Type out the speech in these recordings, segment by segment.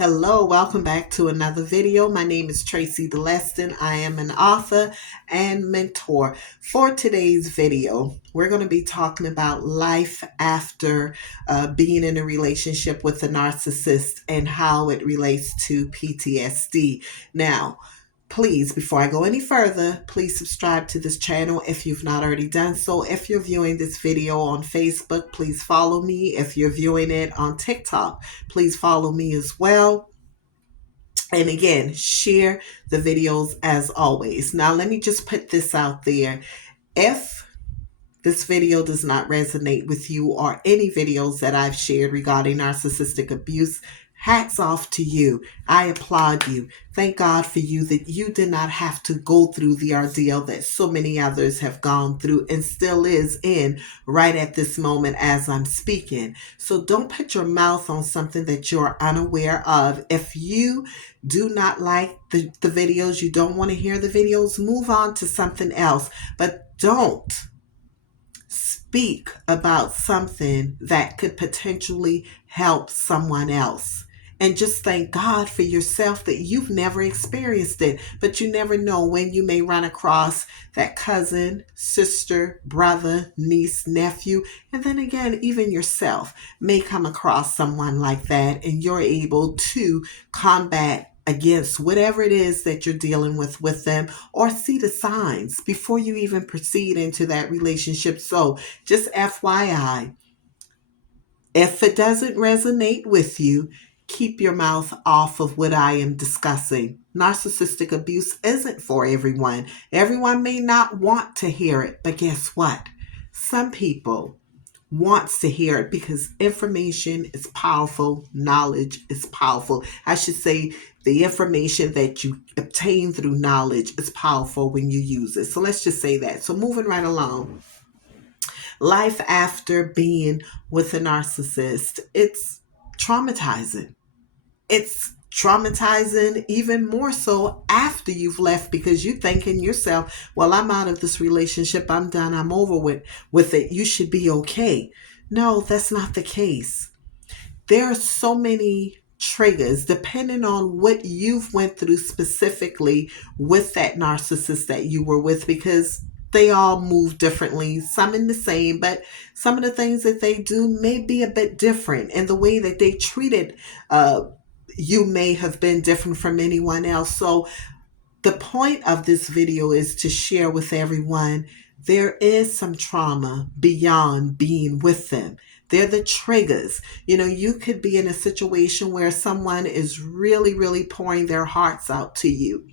Hello, welcome back to another video. My name is Tracy DeLeston. I am an author and mentor. For today's video, we're going to be talking about life after being in a relationship with a narcissist and how it relates to PTSD. Now, please, before I go any further, please subscribe to this channel if you've not already done so. If you're viewing this video on Facebook, please follow me. If you're viewing it on TikTok, please follow me as well. And again, share the videos as always. Now, let me just put this out there. If this video does not resonate with you or any videos that I've shared regarding narcissistic abuse, hats off to you. I applaud you. Thank God for you that you did not have to go through the ordeal that so many others have gone through and still is in right at this moment as I'm speaking. So don't put your mouth on something that you're unaware of. If you do not like the videos, you don't want to hear the videos, move on to something else. But don't speak about something that could potentially help someone else. And just thank God for yourself that you've never experienced it. But you never know when you may run across that cousin, sister, brother, niece, nephew, and then again, even yourself may come across someone like that, and you're able to combat against whatever it is that you're dealing with them, or see the signs before you even proceed into that relationship. So just FYI, if it doesn't resonate with you, keep your mouth off of what I am discussing. Narcissistic abuse isn't for everyone. Everyone may not want to hear it, but guess what? Some people wants to hear it because information is powerful. Knowledge is powerful. I should say the information that you obtain through knowledge is powerful when you use it. So let's just say that. So moving right along. Life after being with a narcissist, it's traumatizing. It's traumatizing even more so after you've left, because you thinking yourself, well, I'm out of this relationship. I'm done. I'm over with it. You should be okay. No, that's not the case. There are so many triggers depending on what you've went through specifically with that narcissist that you were with, because they all move differently, some in the same, but some of the things that they do may be a bit different, and the way that they treated you may have been different from anyone else. So the point of this video is to share with everyone there is some trauma beyond being with them. They're the triggers. You could be in a situation where someone is really, really pouring their hearts out to you,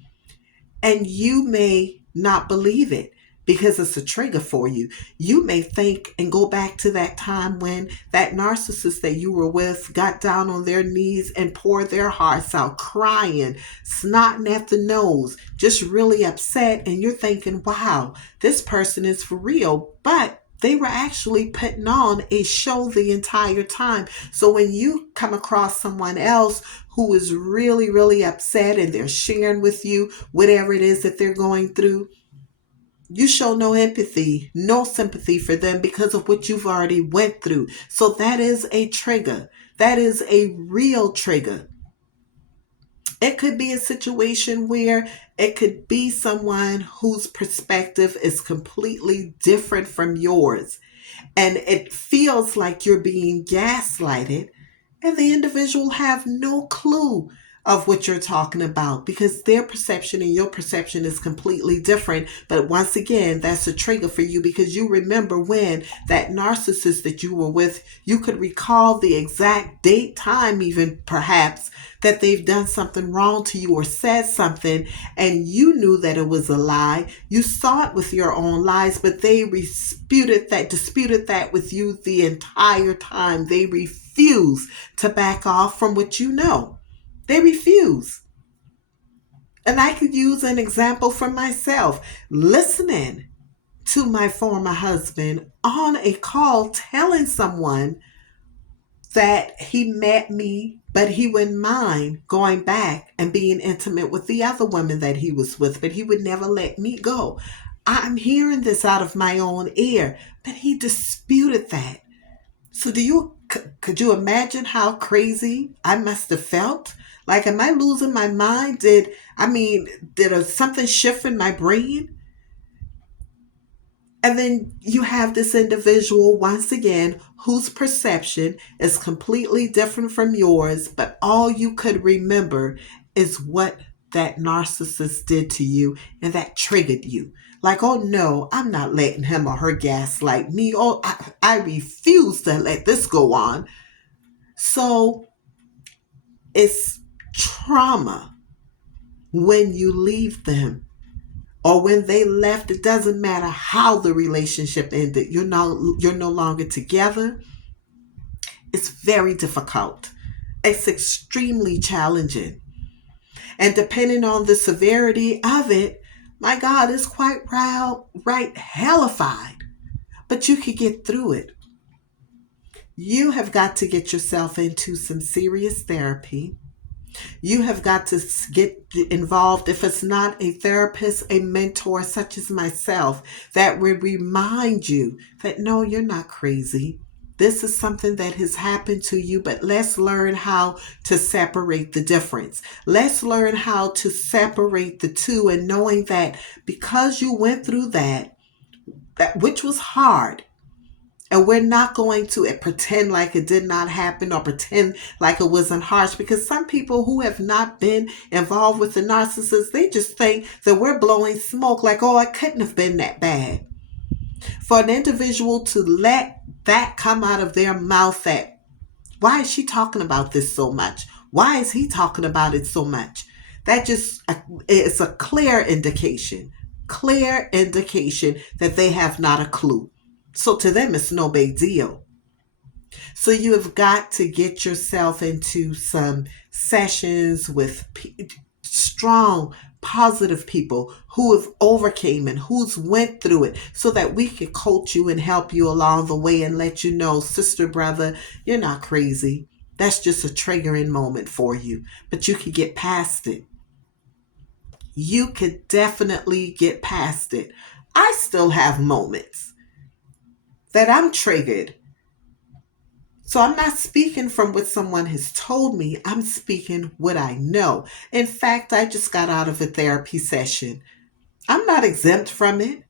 and you may not believe it because it's a trigger for you. You may think and go back to that time when that narcissist that you were with got down on their knees and poured their hearts out, crying, snotting at the nose, just really upset. And you're thinking, wow, this person is for real. But they were actually putting on a show the entire time. So when you come across someone else who is really, really upset and they're sharing with you whatever it is that they're going through, you show no empathy, no sympathy for them because of what you've already went through. So that is a trigger. That is a real trigger. It could be a situation where it could be someone whose perspective is completely different from yours. And it feels like you're being gaslighted, and the individual have no clue of what you're talking about because their perception and your perception is completely different. But once again, that's a trigger for you because you remember when that narcissist that you were with, you could recall the exact date, time, even perhaps, that they've done something wrong to you or said something, and you knew that it was a lie. You saw it with your own eyes, but they disputed that with you the entire time. They refuse to back off from what you know. They refuse. And I could use an example from myself. Listening to my former husband on a call telling someone that he met me, but he wouldn't mind going back and being intimate with the other woman that he was with, but he would never let me go. I'm hearing this out of my own ear, but he disputed that. So do you Could you imagine how crazy I must have felt? Like, am I losing my mind? Did something shift in my brain? And then you have this individual, once again, whose perception is completely different from yours, but all you could remember is what that narcissist did to you, and that triggered you. Like, oh no, I'm not letting him or her gaslight me. Oh, I refuse to let this go on. So it's trauma when you leave them, or when they left. It doesn't matter how the relationship ended. You're no longer together. It's very difficult. It's extremely challenging. And depending on the severity of it, my God, it's quite right hellified. But you could get through it. You have got to get yourself into some serious therapy. You have got to get involved. If it's not a therapist, a mentor such as myself, that will remind you that no, you're not crazy. This is something that has happened to you, but let's learn how to separate the difference. Let's learn how to separate the two, and knowing that because you went through that which was hard, and we're not going to pretend like it did not happen, or pretend like it wasn't harsh, because some people who have not been involved with the narcissist, they just think that we're blowing smoke, like, oh, it couldn't have been that bad. For an individual to let that come out of their mouth, that why is she talking about this so much? Why is he talking about it so much? That just it's a clear indication that they have not a clue. So to them, it's no big deal. So you have got to get yourself into some sessions with strong, positive people who have overcame and who's went through it, so that we can coach you and help you along the way and let you know, sister, brother, you're not crazy. That's just a triggering moment for you, but you can get past it. You could definitely get past it. I still have moments that I'm triggered. So I'm not speaking from what someone has told me. I'm speaking what I know. In fact, I just got out of a therapy session. I'm not exempt from it.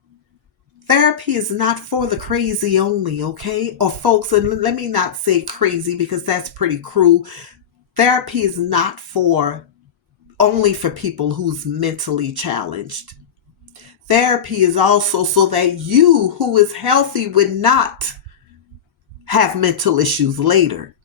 Therapy is not for the crazy only, okay? Or folks, and let me not say crazy because that's pretty cruel. Therapy is not only for people who's mentally challenged. Therapy is also so that you, who is healthy, would not have mental issues later.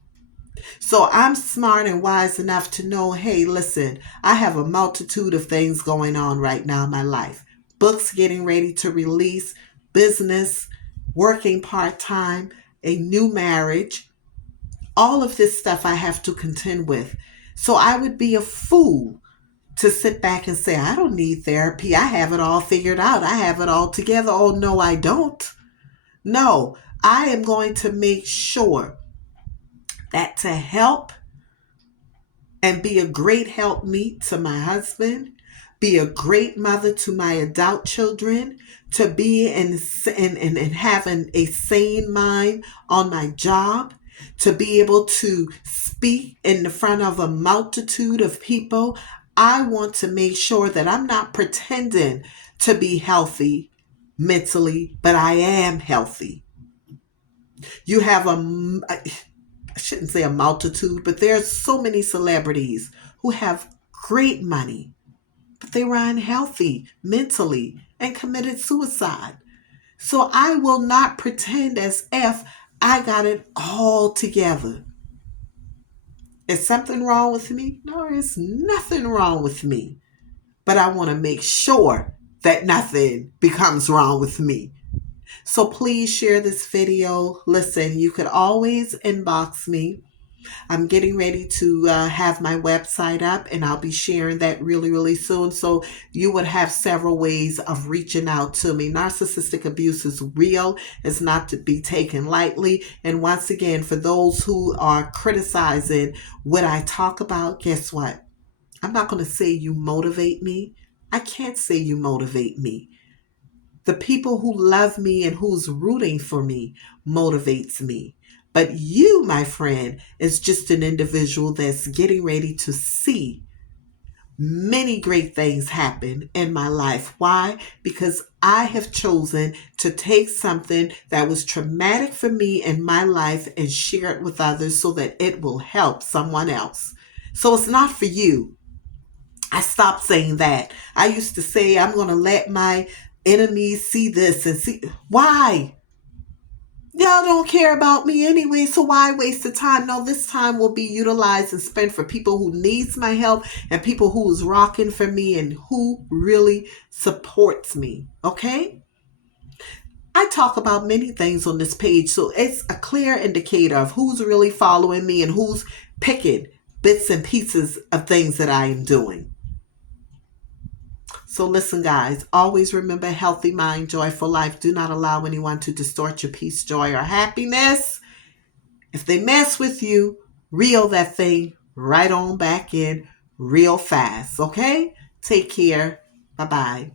So I'm smart and wise enough to know, hey, listen, I have a multitude of things going on right now in my life. Books getting ready to release, business, working part-time, a new marriage, all of this stuff I have to contend with. So I would be a fool to sit back and say, I don't need therapy. I have it all figured out. I have it all together. Oh, no, I don't. No, I am going to make sure that to help and be a great helpmeet to my husband, be a great mother to my adult children, to be in having a sane mind on my job, to be able to speak in the front of a multitude of people. I want to make sure that I'm not pretending to be healthy mentally, but I am healthy. You have I shouldn't say a multitude, but there's so many celebrities who have great money, but they were unhealthy mentally and committed suicide. So I will not pretend as if I got it all together. Is something wrong with me? No, there's nothing wrong with me. But I want to make sure that nothing becomes wrong with me. So please share this video. Listen, you could always inbox me. I'm getting ready to have my website up, and I'll be sharing that really, really soon. So you would have several ways of reaching out to me. Narcissistic abuse is real. It's not to be taken lightly. And once again, for those who are criticizing what I talk about, guess what? I'm not going to say you motivate me. I can't say you motivate me. The people who love me and who's rooting for me motivates me. But you, my friend, is just an individual that's getting ready to see many great things happen in my life. Why? Because I have chosen to take something that was traumatic for me in my life and share it with others so that it will help someone else. So it's not for you. I stopped saying that. I used to say, I'm going to let my enemies see this and see. Why? Y'all don't care about me anyway, so why waste the time? No, this time will be utilized and spent for people who needs my help and people who's rocking for me and who really supports me. Okay? I talk about many things on this page, so it's a clear indicator of who's really following me and who's picking bits and pieces of things that I am doing. So listen, guys, always remember healthy mind, joyful life. Do not allow anyone to distort your peace, joy, or happiness. If they mess with you, reel that thing right on back in real fast, okay? Take care. Bye-bye.